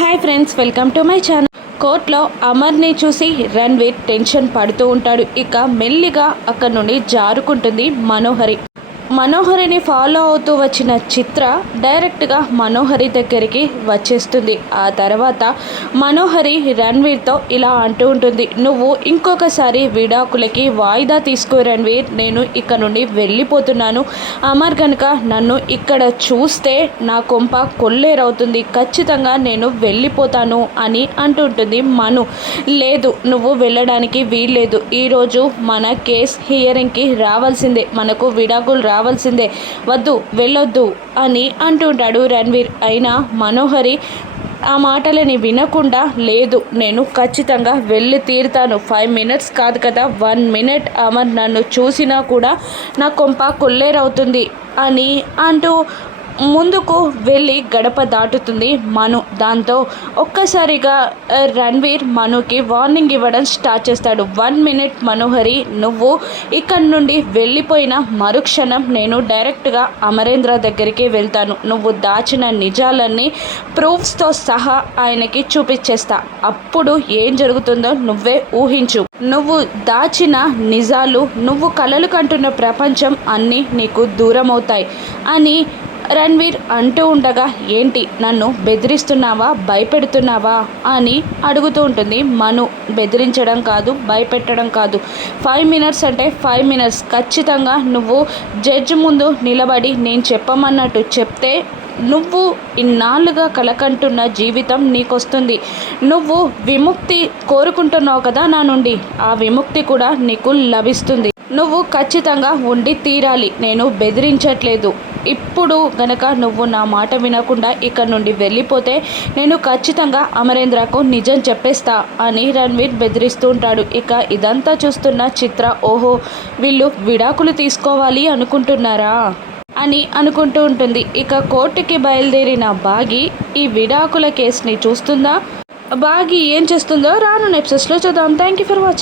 Hi friends welcome to my channel. కోర్టులో అమర్ని చూసి రణ్వీర్ టెన్షన్ పడుతూ ఉంటాడు. ఇక మెల్లిగా అక్కడ నుండి జారుకుంటుంది మనోహరి. మనోహరిని ఫాలో అవుతూ వచ్చిన చిత్ర డైరెక్ట్గా మనోహరి దగ్గరికి వచ్చేస్తుంది. ఆ తర్వాత మనోహరి రణ్వీర్తో ఇలా అంటూ ఉంటుంది. నువ్వు ఇంకొకసారి విడాకులకి వాయిదా తీసుకో రణ్వీర్. నేను ఇక్కడ నుండి వెళ్ళిపోతున్నాను. అమర్ కనుక నన్ను ఇక్కడ చూస్తే నా కొంప కొల్లేరవుతుంది. ఖచ్చితంగా నేను వెళ్ళిపోతాను అని అంటుంటుంది మను. లేదు నువ్వు వెళ్ళడానికి వీల్లేదు. ఈరోజు మన కేస్ హియరింగ్కి రావాల్సిందే. మనకు విడాకులు రా రావాల్సిందే వద్దు వెళ్ళొద్దు అని అంటుంటాడు రణ్వీర్. అయినా మనోహరి ఆ మాటలని వినకుండా లేదు నేను ఖచ్చితంగా వెళ్ళి తీరుతాను. ఫైవ్ మినిట్స్ కాదు కదా వన్ మినిట్ అమర్ నన్ను చూసినా కూడా నా కొంప కొల్లేరవుతుంది అని అంటూ ముందుకు వెళ్ళి గడప దాటుతుంది మను. దాంతో ఒక్కసారిగా రణ్వీర్ మనుకి వార్నింగ్ ఇవ్వడం స్టార్ట్ చేస్తాడు. వన్ మినిట్ మనోహరి నువ్వు ఇక్కడి నుండి వెళ్ళిపోయిన మరుక్షణం నేను డైరెక్ట్గా అమరేంద్ర దగ్గరికి వెళ్తాను. నువ్వు దాచిన నిజాలన్నీ ప్రూఫ్స్తో సహా ఆయనకి చూపించేస్తా. అప్పుడు ఏం జరుగుతుందో నువ్వే ఊహించు. నువ్వు దాచిన నిజాలు నువ్వు కలలు కంటున్న ప్రపంచం అన్నీ నీకు దూరమవుతాయి అని రణ్వీర్ అంటూ ఉండగా ఏంటి? నన్ను బెదిరిస్తున్నావా? భయపెడుతున్నావా? అని అడుగుతూ ఉంటుంది మను. బెదిరించడం కాదు భయపెట్టడం కాదు. ఫైవ్ మినిట్స్ అంటే ఫైవ్ మినిట్స్. ఖచ్చితంగా నువ్వు జడ్జి ముందు నిలబడి నేను చెప్పమన్నట్టు చెప్తే నువ్వు ఇన్నాళ్ళుగా కలకంటున్న జీవితం నీకొస్తుంది. నువ్వు విముక్తి కోరుకుంటున్నావు కదా నా నుండి. ఆ విముక్తి కూడా నీకు లభిస్తుంది. నువ్వు ఖచ్చితంగా ఉండి తీరాలి. నేను బెదిరించట్లేదు. ఇప్పుడు గనక నువ్వు నా మాట వినకుండా ఇక్కడ నుండి వెళ్ళిపోతే నేను ఖచ్చితంగా అమరేంద్రకు నిజం చెప్పేస్తా అని రణ్వీర్ బెదిరిస్తూ ఉంటాడు. ఇక ఇదంతా చూస్తున్న చిత్ర ఓహో వీళ్ళు విడాకులు తీసుకోవాలి అనుకుంటున్నారా? అని అనుకుంటూ ఉంటుంది. ఇక కోర్టుకి బయలుదేరిన బాగి ఈ విడాకుల కేసుని చూస్తుందా? బాగి ఏం చేస్తుందో రాను నెప్సెస్లో చూద్దాం. Thank you for watching